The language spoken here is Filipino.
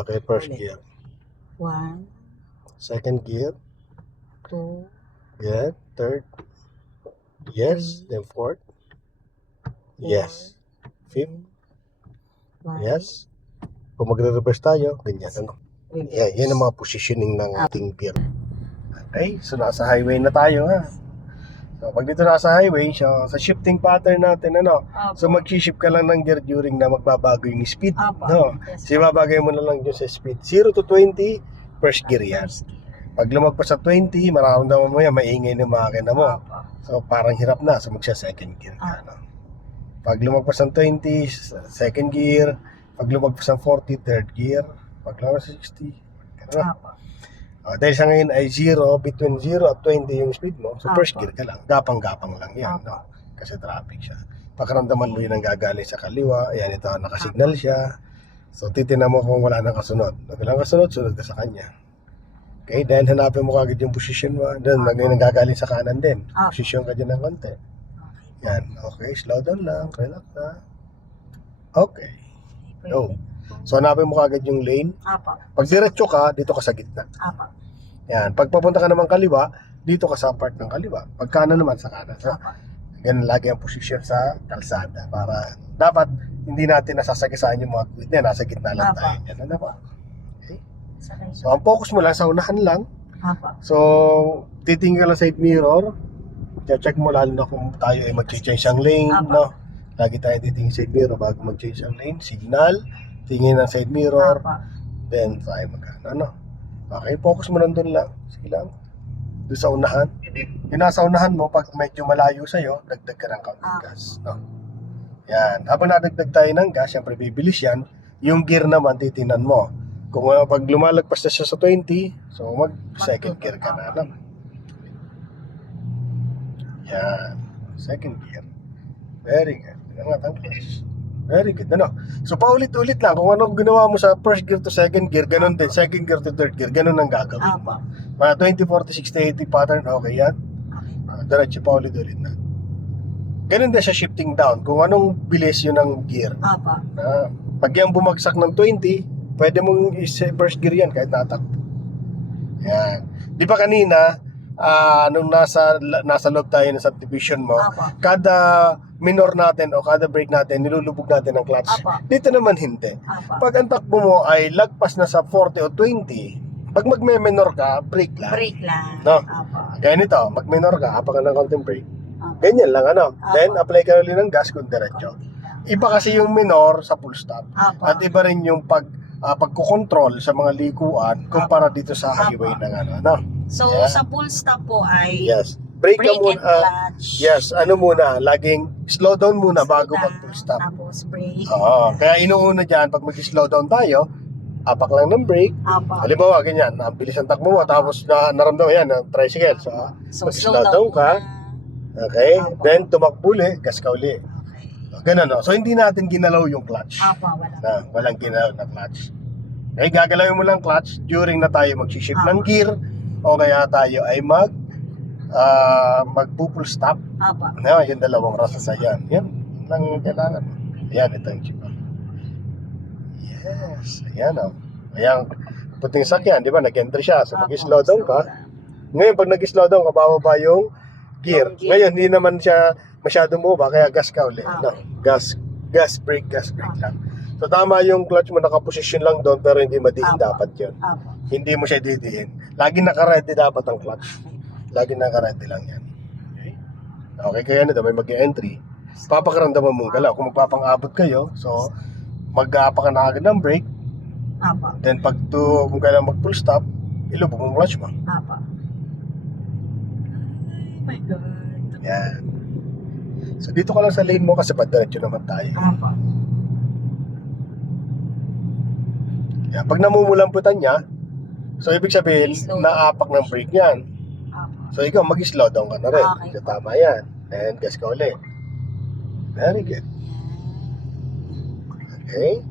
Okay, first Ulit. gear. One, Second gear. two, Yeah. Third. Yes. Then fourth. Yes. Fifth. one, Yes. Kung magre-reverse tayo, ganyan. Ano? reverse. Yeah, yan ang mga positioning ng ating gear. Okay, so nasa highway na tayo ha. So pag dito nasa highway, so, sa shifting pattern natin, ano, Apo. so mag-shift ka lang ng gear during na magbabago yung speed. Apo. No? Yes, So ibabagay mo na lang yun sa speed. 0 to 20, first gear yan. Pag lumagpas sa 20, mararamdaman mo yan, maingay ng makina mo. Apo. So parang hirap na, so magsa second gear ka. No? Pag lumagpas ng 20, second gear. Pag lumagpas ng 40, third gear. Pag lumagpas sa 60, ganun. Apo. Ah, dahil sa ngayon ay 0, between 0 at 20 yung speed mo, so first Apo. gear ka lang. Gapang-gapang lang yan, Apo. no? Kasi traffic siya. Pakaramdaman mo yun ang gagaling sa kaliwa, ayan ito, nakasignal siya. So titignan mo kung wala nang kasunod. Pag walang kasunod, sunod ka sa kanya. Okay, then hanapin mo kagad yung position mo. Then, Apo. ngayon ang gagaling sa kanan din. Apo. Position ka dyan ng konti. Yan, okay, slow down lang, relax na. Okay, go. So hanapin mo kagad yung lane. Apo. Pag diretso ka, dito ka sa gitna. Apo. Yan. Pag papunta ka naman kaliwa, dito ka sa part ng kaliwa. Pag kanan naman sa kanan. So, ganun lagi ang posisyon sa kalsada. Para dapat hindi natin nasasagasaan yung mga quid na nasa gitna lang tayo. Yan na ba? Sakay. So, ang focus mo lang sa unahan lang. So, titingin ka lang side mirror. Check mo lalo na kung tayo ay mag-change ang lane, no? Lagi tayo titingin side mirror bago mag-change ang lane. Signal, tingin ng side mirror, then tayo mag ano. Okay, focus mo lang doon lang. Sige lang. Doon sa unahan. Yung nasa unahan mo, pag medyo malayo sa'yo, dagdag ka ng counting Ah. gas. No? Yan. Habang nadagdag tayo ng gas, syempre bibilis yan. Yung gear naman, titinan mo. Kung uh, pag lumalagpas na siya sa 20, so mag second gear ka na. No? Yan. Second gear. Very good. Angat ang clutch. Very good. Ano? So paulit-ulit lang. Kung ano ginawa mo sa first gear to second gear, ganun din. Second gear to third gear, ganun ang gagawin. Apo. Mga 20, 40, 60, 80 pattern, okay yan. Okay. Uh, diretso pa ulit-ulit na. Ganun din sa shifting down. Kung anong bilis yun ng gear. Apo. Na pag yan bumagsak ng 20, pwede mong i- first gear yan kahit natakbo. Yan. Di ba kanina, ah, nung nasa nasa loob tayo ng subdivision mo, Apo. kada minor natin o kada brake natin, nilulubog natin ng clutch. Apo. Dito naman hindi. Apo. Pag ang takbo mo ay lagpas na sa 40 o 20, pag magme-minor ka, brake lang. Break lang. No. Apo. Kaya nito, mag-minor ka, hapakan ng konting brake. Apo. Ganyan lang ano. Apo. Then, apply ka ulit ng gas kung diretso. Iba kasi yung minor sa full stop. Apo. At iba rin yung pag ah, pagkocontrol sa mga likuan kumpara dito sa highway ng ano. ano. So, Yeah. sa full stop po ay Yes. Brake and muna. ah, clutch. yes, ano muna, laging slow down muna bago Slow mag full stop. Tapos brake. Oo. Kaya inuuna dyan, pag mag-slow down tayo, apak lang ng brake. Apo. Halimbawa, ganyan, ang bilis ang takbo mo, tapos na, naramdaman yan, ng tricycle. So, So, mag-slow slow down ka. okay, Apo. then tumakbo uli, gas ka uli. Okay. Ganun, no? So, hindi natin ginalaw yung clutch. Apo, wala. Na, walang ginalaw na clutch. Okay, gagalawin mo lang clutch during na tayo mag-shift ng gear o kaya tayo ay mag ah mag-full stop. Apo. No, yung dalawang rasas sa yan. Lang yung kailangan. Ayan, ito yung chip. Yes, ayan o. Ayan, puting sakyan, di ba? Nag-entry siya. So, mag-slow down ka. Ngayon, pag nag-slow down ka, bababa yung gear. Ngayon, hindi naman siya masyadong bumaba, kaya gas ka ulit. Ah, No, gas, gas brake, gas brake Ah. lang. So, tama yung clutch mo, nakaposisyon lang doon, pero hindi madiin Apo. dapat yun. Apo. Hindi mo siya didiin. Lagi naka-ready dapat ang clutch. Lagi naka-ready lang yan. Okay? Okay, kaya nito, may mag-entry. Papakaramdaman mong galaw. Kung magpapang-abot kayo, so, mag-aapa ka na agad ng brake, Apo. then pag to, kung kailangan mag-full stop, ilubog mo ang clutch mo. Apo. Oh my God. Yan. So dito ka lang sa lane mo kasi padiretso naman tayo. Apo. Yan. Pag namumulamputan niya, so ibig sabihin, Slow naapak ng brake yan. Apo. So ikaw, mag-slow down ka na rin. Okay. So tama yan. And gas ka ulit. Very good. Okay.